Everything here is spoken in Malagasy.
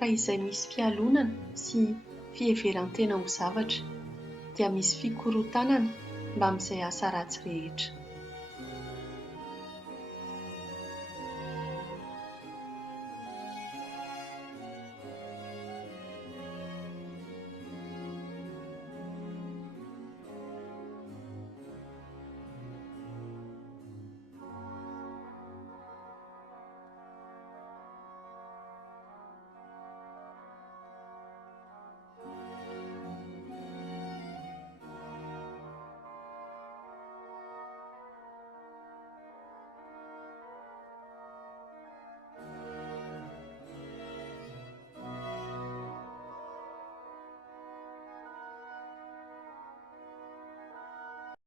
fa izay misy fialonana sy fiheverantena ho zavatra dia misy fikorotanana mba amin'izay asa ratsy rehetra.